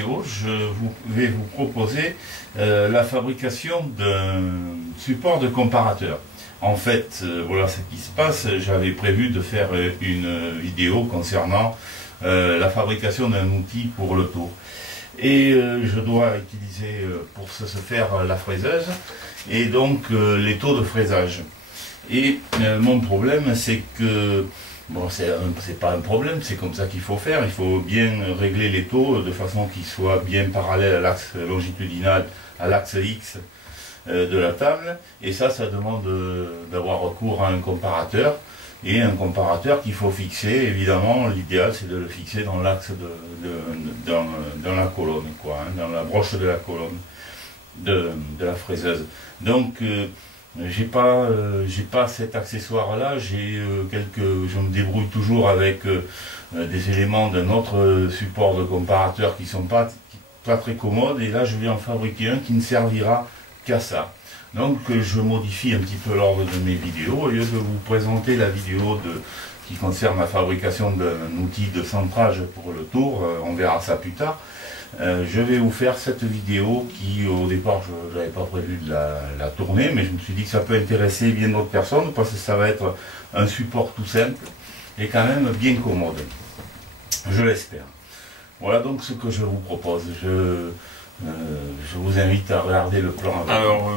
vidéo, vais vous proposer la fabrication d'un support de comparateur. En fait, voilà ce qui se passe. J'avais prévu de faire une vidéo concernant la fabrication d'un outil pour le tour. Et je dois utiliser pour ce faire la fraiseuse et donc les taux de fraisage. Et mon problème, c'est que bon, c'est pas un problème, c'est comme ça qu'il faut faire. Il faut bien régler les taux de façon qu'ils soient bien parallèles à l'axe longitudinal, à l'axe X de la table. Et ça demande d'avoir recours à un comparateur. Et un comparateur qu'il faut fixer, évidemment, l'idéal c'est de le fixer dans l'axe dans la colonne, quoi, hein, dans la broche de la colonne de la fraiseuse. Donc j'ai pas cet accessoire là, je me débrouille toujours avec des éléments d'un autre support de comparateur qui sont pas très commodes, et là je vais en fabriquer un qui ne servira qu'à ça. Donc je modifie un petit peu l'ordre de mes vidéos. Au lieu de vous présenter la vidéo qui concerne la fabrication d'un outil de centrage pour le tour, on verra ça plus tard, je vais vous faire cette vidéo qui au départ je n'avais pas prévu de la tourner, mais je me suis dit que ça peut intéresser bien d'autres personnes parce que ça va être un support tout simple et quand même bien commode, je l'espère. Voilà donc ce que je vous propose. Je vous invite à regarder le plan. Alors,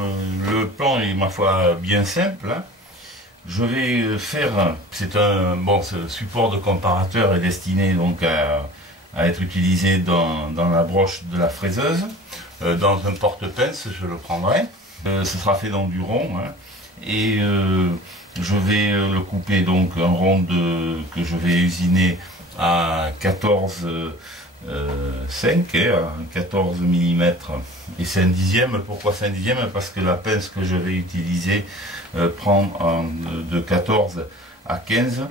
le plan est, ma foi, bien simple. Hein. Je vais faire, ce support de comparateur est destiné donc à être utilisé dans la broche de la fraiseuse, dans un porte-pince, je le prendrai. Ce sera fait dans du rond, hein, et je vais le couper donc un rond que je vais usiner à 14,5 à 14 mm et c'est un dixième. Pourquoi c'est un dixième? Parce que la pince que je vais utiliser prend de 14 à 15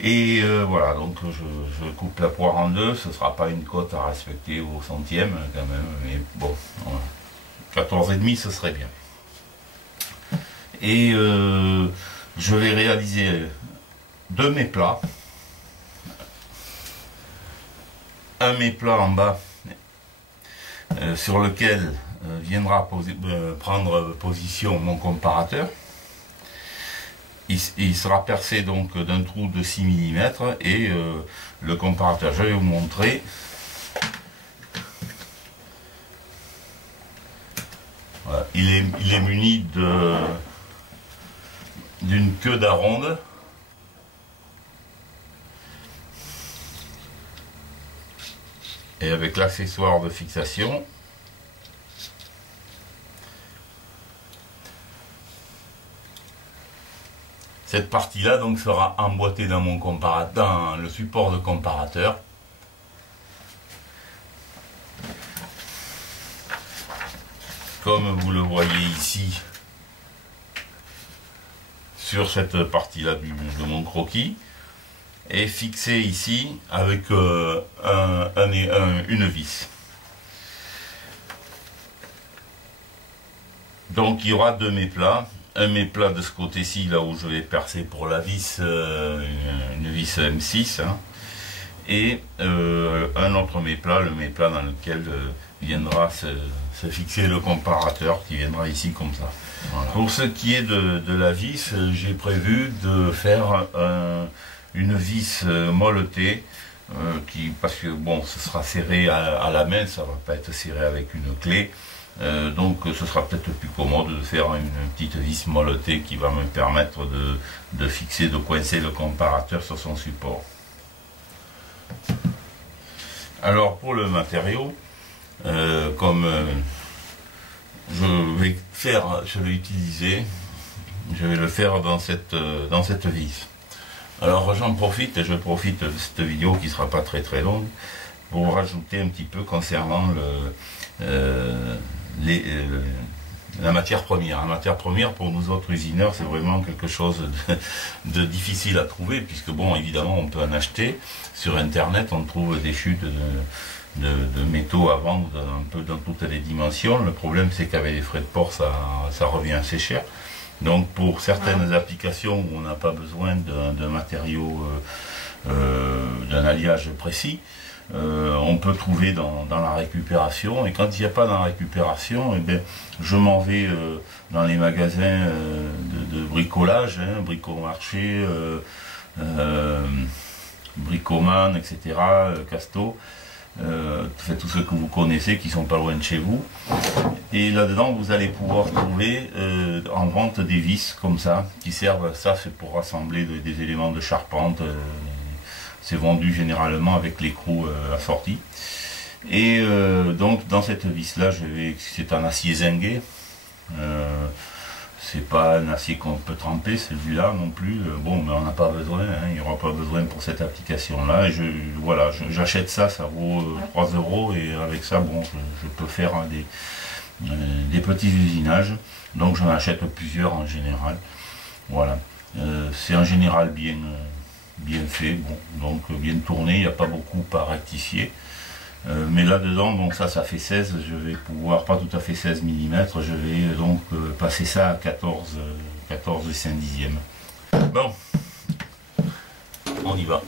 et voilà, donc je coupe la poire en deux. Ce sera pas une cote à respecter au centième quand même, mais bon, 14,5 ce serait bien. Et je vais réaliser deux méplats. Un méplat en bas sur lequel viendra prendre position mon comparateur. Il sera percé donc d'un trou de 6 mm et le comparateur, je vais vous montrer. Voilà, il est muni d'une queue d'aronde. Et avec l'accessoire de fixation, cette partie-là donc sera emboîtée dans dans le support de comparateur. Comme vous le voyez ici sur cette partie-là de mon croquis. Et fixé ici avec une vis. Donc il y aura deux méplats, un méplat de ce côté-ci là où je vais percer pour la vis, une vis M6, hein, et un autre méplat, le méplat dans lequel viendra se fixer le comparateur qui viendra ici comme ça. Voilà. Pour ce qui est de la vis, j'ai prévu de faire une vis molletée parce que bon, ce sera serré à la main, ça va pas être serré avec une clé, donc ce sera peut-être plus commode de faire une petite vis molletée qui va me permettre de fixer, de coincer le comparateur sur son support. Alors pour le matériau, comme je vais utiliser, je vais le faire dans cette vis. Alors j'en profite, et je profite de cette vidéo qui ne sera pas très longue, pour rajouter un petit peu concernant la matière première. La matière première pour nous autres usineurs, c'est vraiment quelque chose de difficile à trouver, puisque bon, évidemment on peut en acheter sur internet, on trouve des chutes de métaux à vendre un peu dans toutes les dimensions. Le problème c'est qu'avec les frais de port ça revient assez cher. Donc pour certaines applications où on n'a pas besoin d'un matériau, d'un alliage précis, on peut trouver dans la récupération. Et quand il n'y a pas dans la récupération, eh bien, je m'en vais dans les magasins de bricolage, hein, Bricomarché, Bricoman, etc., Casto, tous ceux que vous connaissez qui sont pas loin de chez vous. Et là-dedans, vous allez pouvoir trouver en vente des vis comme ça, qui servent, ça c'est pour rassembler des éléments de charpente. C'est vendu généralement avec l'écrou assorti. Et donc dans cette vis là, c'est un acier zingué. C'est pas un acier qu'on peut tremper, celui-là non plus. Bon, mais on n'a pas besoin, hein, il n'y aura pas besoin pour cette application-là. Et voilà, j'achète ça, ça vaut 3 €. Et avec ça, bon, je peux faire des petits usinages. Donc j'en achète plusieurs en général. Voilà. C'est en général bien fait, bon, donc bien tourné, il n'y a pas beaucoup à rectifier. Mais là-dedans, donc ça fait 16, je vais pouvoir, pas tout à fait 16 mm, je vais donc passer ça à 14 et 5 dixièmes. Bon, on y va.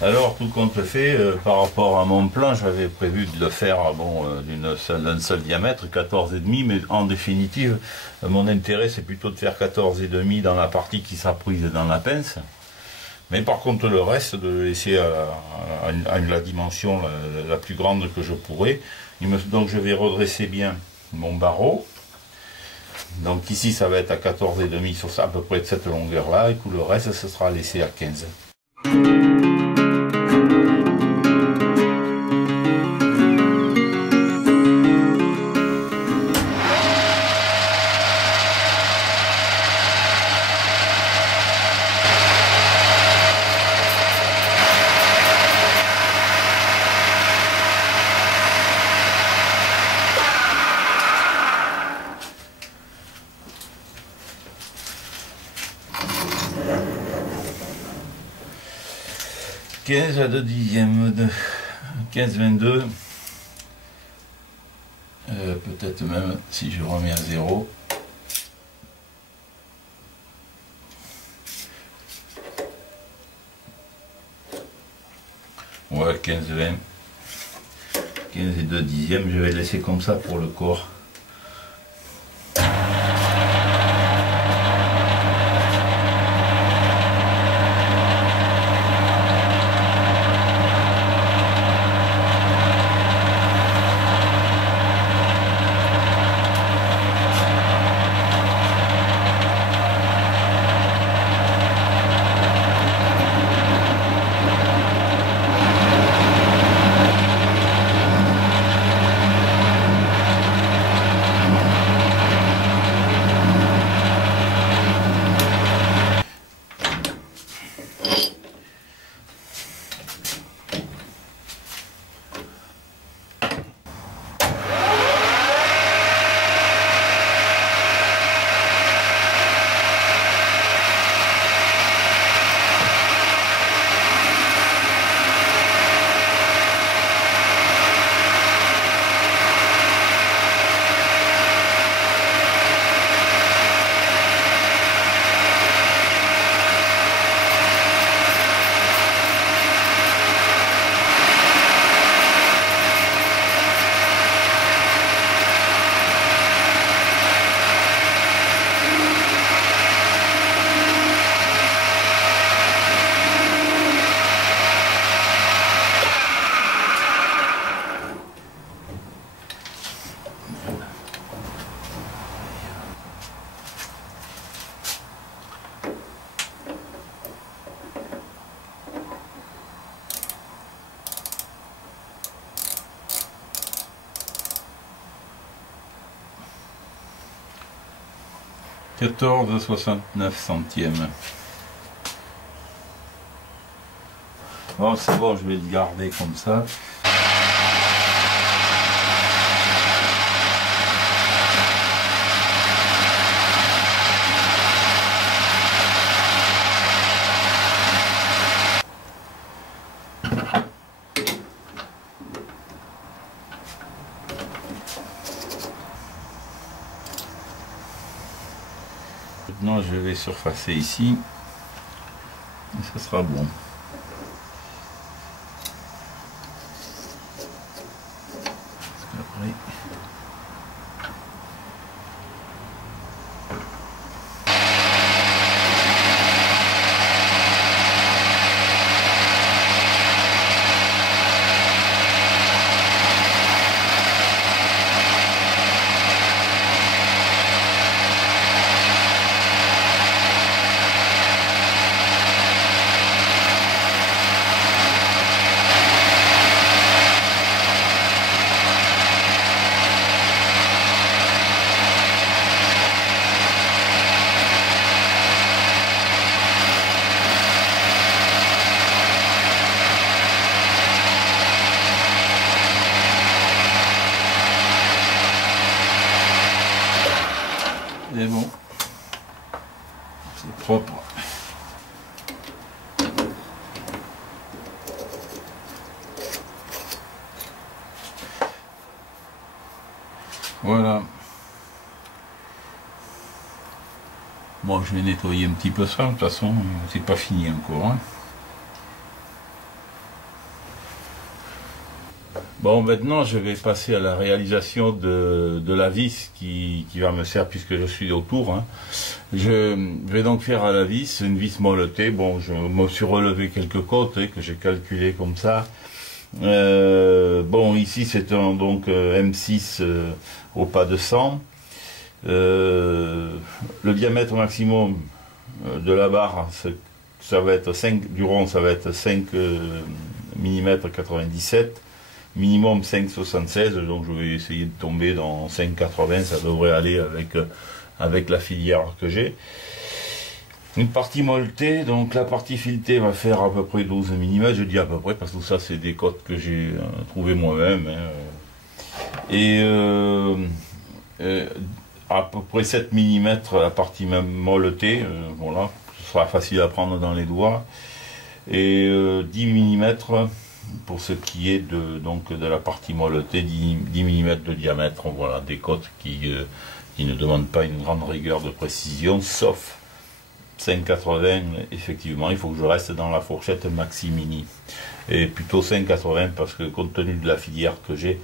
Alors tout compte fait, par rapport à mon plan, j'avais prévu de le faire d'un seul diamètre, 14,5, mais en définitive, mon intérêt c'est plutôt de faire 14,5 dans la partie qui s'apprise dans la pince. Mais par contre le reste, de le laisser à la dimension la plus grande que je pourrais. Donc je vais redresser bien mon barreau. Donc ici ça va être à 14,5 sur ça, à peu près de cette longueur là, et tout le reste ce sera laissé à 15. « 15 à 2 dixièmes de 15,22 peut-être même si je remets à 0. Ouais, 15,20. 15 et 2 dixièmes, je vais le laisser comme ça pour le corps. 14,69 centièmes. Bon, c'est bon, je vais le garder comme ça. Maintenant, je vais surfacer ici et ça sera bon. Après, c'est bon, c'est propre. Voilà. Bon, je vais nettoyer un petit peu ça, de toute façon, c'est pas fini encore. Hein. Bon, maintenant je vais passer à la réalisation de la vis qui va me servir puisque je suis autour. Hein. Je vais donc faire à la vis une vis molletée. Bon, je me suis relevé quelques côtes que j'ai calculé comme ça. Bon, ici c'est un donc M6 au pas de 100. Le diamètre maximum de la barre, ça va être 5, du rond, ça va être 5 mm 97. Minimum 5,76, donc je vais essayer de tomber dans 5,80, ça devrait aller avec la filière que j'ai. Une partie molletée, donc la partie filetée va faire à peu près 12 mm, je dis à peu près parce que tout ça c'est des cotes que j'ai trouvé moi-même. Hein. Et à peu près 7 mm la partie même molletée, voilà, ce sera facile à prendre dans les doigts. Et 10 mm pour ce qui est de la partie molletée, 10 mm de diamètre, voilà, des côtes qui ne demandent pas une grande rigueur de précision, sauf 5,80, effectivement, il faut que je reste dans la fourchette maxi-mini, et plutôt 5,80 parce que compte tenu de la filière que j'ai,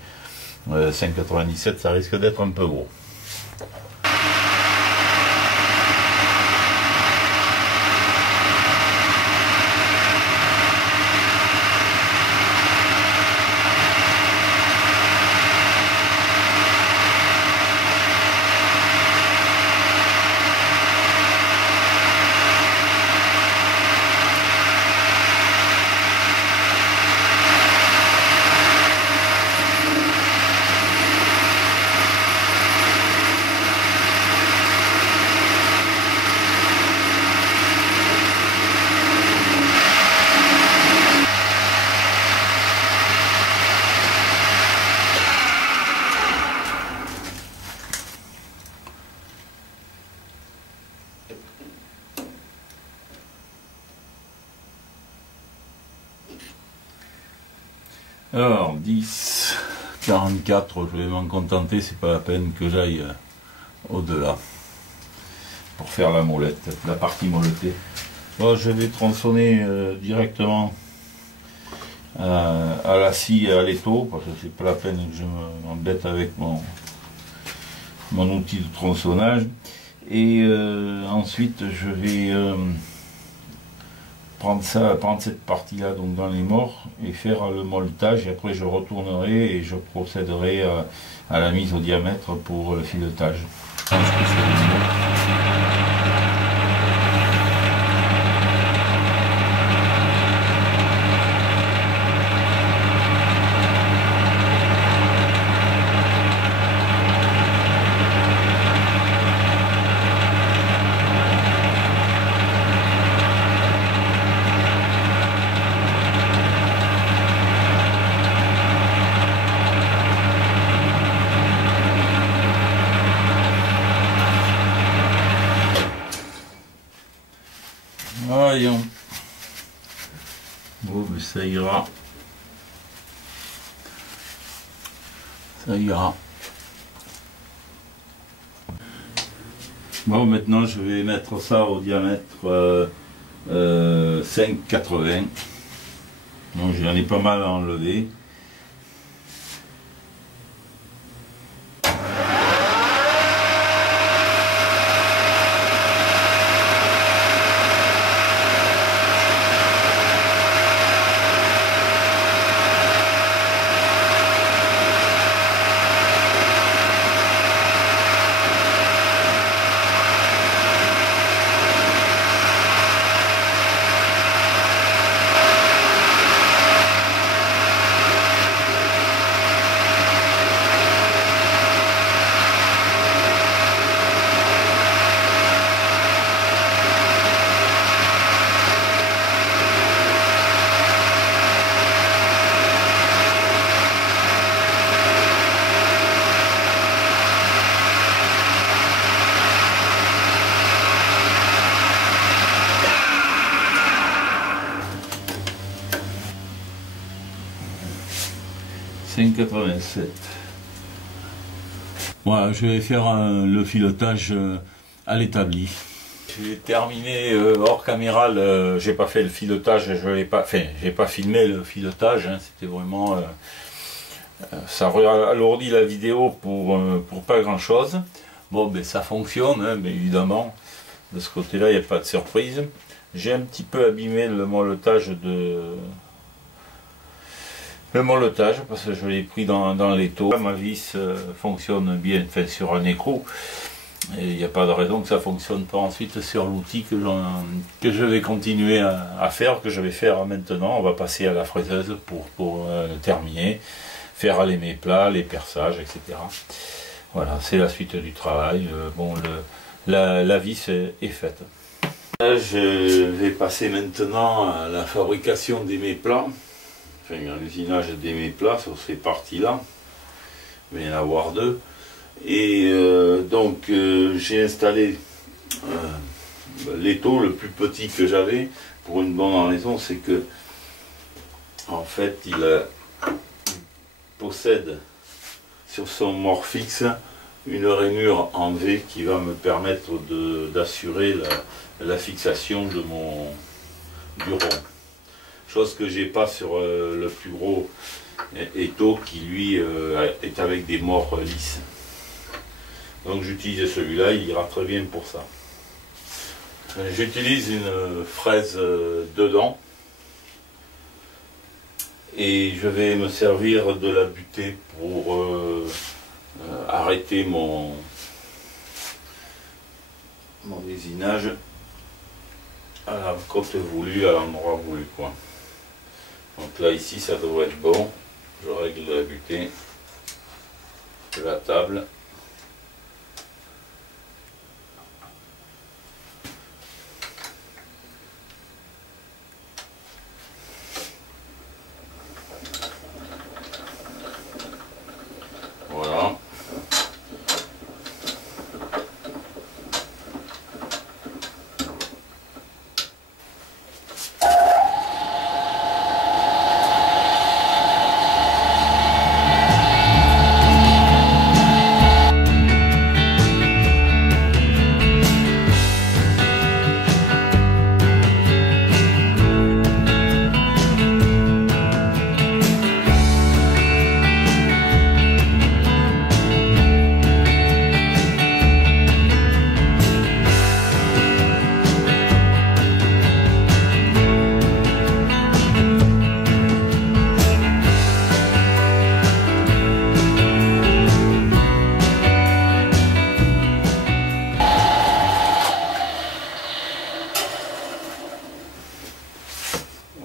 5,97 ça risque d'être un peu gros. Alors, 10, 44, je vais m'en contenter, c'est pas la peine que j'aille au-delà pour faire la molette, la partie molletée. Bon, je vais tronçonner directement à la scie et à l'étau, parce que c'est pas la peine que je m'embête avec mon outil de tronçonnage. Et ensuite, je vais prendre cette partie là donc dans les morts et faire le molletage, et après je retournerai et je procéderai à la mise au diamètre pour le filetage. ça ira. Ça ira. Bon, maintenant je vais mettre ça au diamètre 5,80. Donc j'en ai pas mal à enlever. Voilà, je vais faire le filetage à l'établi. J'ai terminé hors caméra, j'ai pas fait le filetage, j'ai pas filmé le filetage, hein, c'était vraiment ça alourdit la vidéo pour pas grand chose. Bon, ben ça fonctionne, hein, mais évidemment de ce côté là il n'y a pas de surprise. J'ai un petit peu abîmé le moletage parce que je l'ai pris dans l'étau. Ma vis fonctionne bien, enfin, sur un écrou, et il n'y a pas de raison que ça ne fonctionne pas ensuite sur l'outil que je vais continuer à faire, que je vais faire maintenant. On va passer à la fraiseuse pour terminer, faire aller mes plats, les perçages, etc. Voilà, c'est la suite du travail. Bon, la vis est faite. Là, je vais passer maintenant à la fabrication des mets plats. Enfin, l'usinage des mets plats sur ces parties-là. Il va y en avoir deux. Et donc, j'ai installé l'étau le plus petit que j'avais, pour une bonne raison, c'est que, en fait, il possède sur son mort fixe une rainure en V qui va me permettre d'assurer la fixation du rond. Chose que j'ai pas sur le plus gros étau qui lui est avec des morts lisses. Donc j'utilise celui-là, il ira très bien pour ça. J'utilise une fraise dedans et je vais me servir de la butée pour arrêter mon usinage à la côte voulue, à l'endroit voulu, quoi. Donc là ici ça devrait être bon. Je règle la butée de la table. Voilà.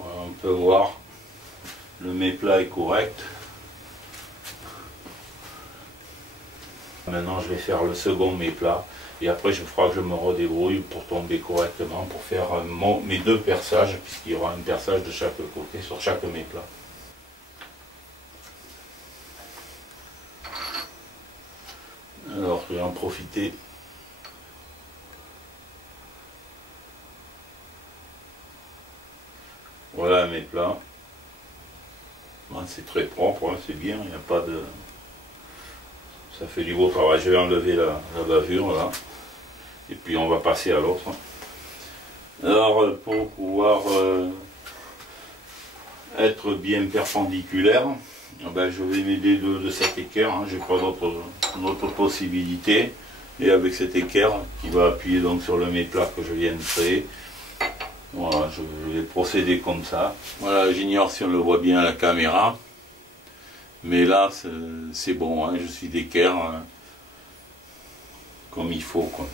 On peut voir le mets plat est correct. Maintenant je vais faire le second mets plat et après je ferai que je me redébrouille pour tomber correctement, pour faire mes deux perçages, puisqu'il y aura un perçage de chaque côté sur chaque mets plat. Alors je vais en profiter. Voilà mes plats. hein, c'est très propre, hein, c'est bien, il n'y a pas de... Ça fait du beau travail. Je vais enlever la bavure là. Et puis on va passer à l'autre. Alors pour pouvoir être bien perpendiculaire, ben, je vais m'aider de cet équerre, hein. Je n'ai pas d'autre possibilité. Et avec cet équerre qui va appuyer donc sur le méplat que je viens de créer, voilà, je vais procéder comme ça. Voilà, j'ignore si on le voit bien à la caméra. Mais là, c'est bon, hein, je suis d'équerre hein, comme il faut, quoi.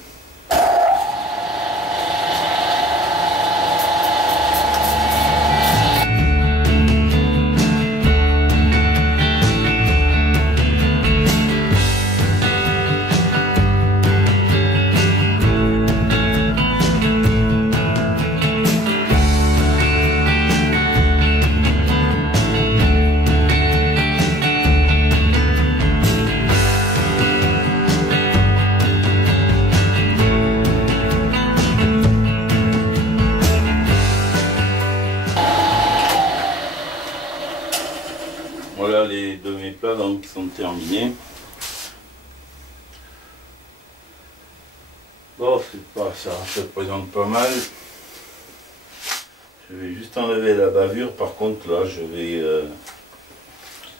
Voilà les deux méplats donc qui sont terminés. Bon, c'est pas ça, se présente pas mal. Je vais juste enlever la bavure. Par contre là, je vais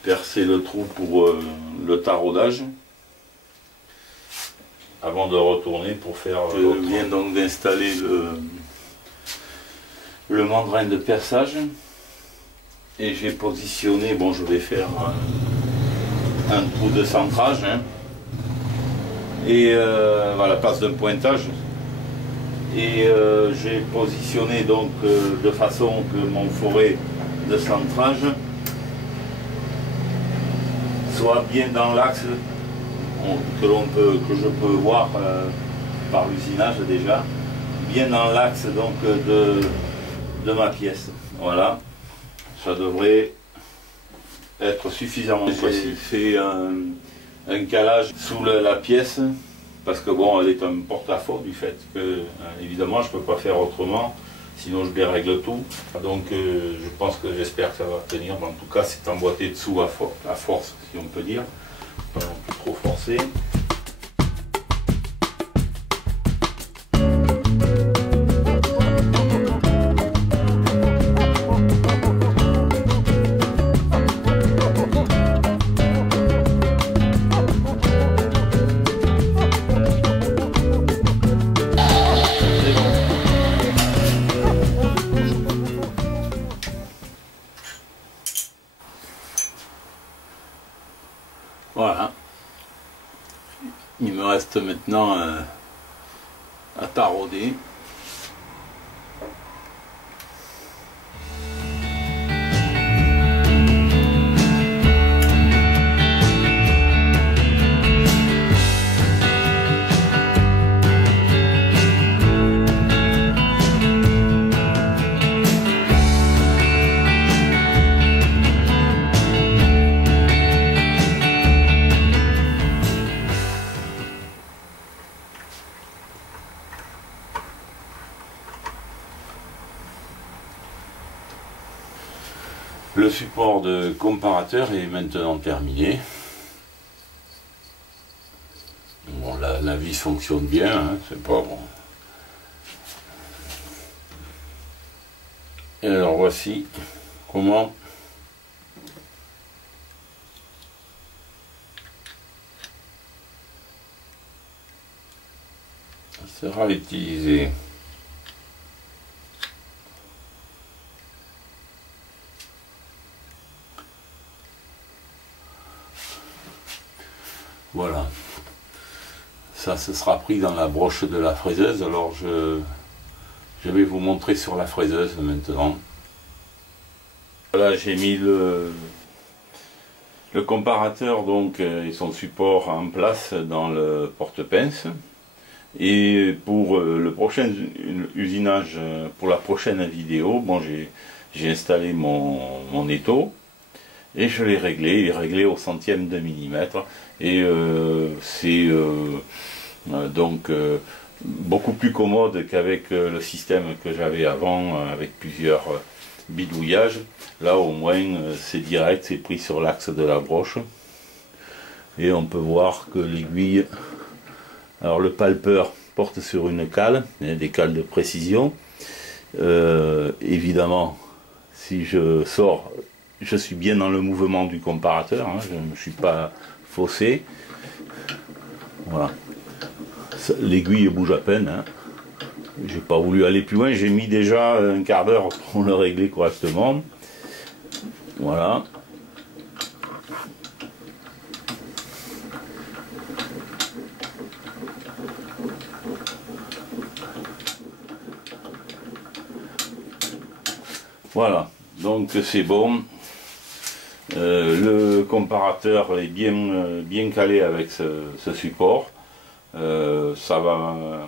percer le trou pour le taraudage avant de retourner pour faire. Je viens donc d'installer le mandrin de perçage. Et j'ai positionné, bon je vais faire un trou de centrage, hein, et voilà, place d'un pointage. Et j'ai positionné donc de façon que mon forêt de centrage soit bien dans l'axe que je peux voir par l'usinage déjà, bien dans l'axe donc de ma pièce. Voilà. Ça devrait être suffisamment précis. J'ai fait un calage sous la pièce parce que bon, elle est un porte-à-faux du fait que évidemment je ne peux pas faire autrement, sinon je dérègle tout. Donc je pense que j'espère que ça va tenir. Mais en tout cas, c'est emboîté dessous à force, si on peut dire. Pas non plus trop forcé. Voilà. Il me reste maintenant à tarauder. Le support de comparateur est maintenant terminé. Bon, la vis fonctionne bien, hein, c'est pas bon. Et alors voici comment il sera utilisé. Voilà, ça ce sera pris dans la broche de la fraiseuse. Alors je vais vous montrer sur la fraiseuse maintenant. Voilà, j'ai mis le comparateur donc et son support en place dans le porte-pince. Et pour le prochain usinage, pour la prochaine vidéo, bon, j'ai installé mon étau. Et je l'ai réglé, il est réglé au centième de millimètre. Et c'est donc beaucoup plus commode qu'avec le système que j'avais avant, avec plusieurs bidouillage. Là au moins c'est direct, c'est pris sur l'axe de la broche. Et on peut voir que l'aiguille, alors le palpeur porte sur une cale, des cales de précision. Évidemment, si je sors, je suis bien dans le mouvement du comparateur, hein, je ne me suis pas faussé. Voilà. L'aiguille bouge à peine. Hein. J'ai pas voulu aller plus loin, j'ai mis déjà un quart d'heure pour le régler correctement. Voilà. Voilà, donc c'est bon. Le comparateur est bien calé avec ce support. Ça va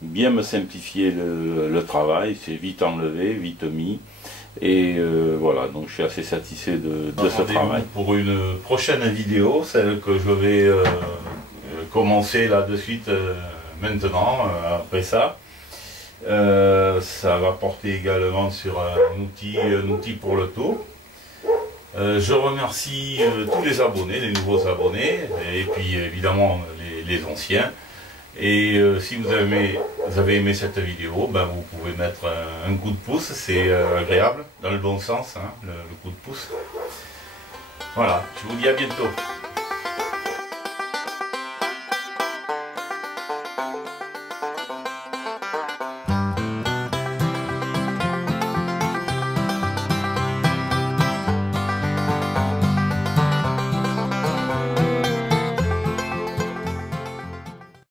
bien me simplifier le travail, c'est vite enlevé, vite mis. Et voilà, donc je suis assez satisfait de ce travail. Pour une prochaine vidéo, celle que je vais commencer là de suite maintenant, après ça. Ça va porter également sur un outil pour le tour. Je remercie tous les abonnés, les nouveaux abonnés, et puis évidemment les anciens. Et si vous avez aimé cette vidéo, ben vous pouvez mettre un coup de pouce, c'est agréable, dans le bon sens, hein, le coup de pouce. Voilà, je vous dis à bientôt.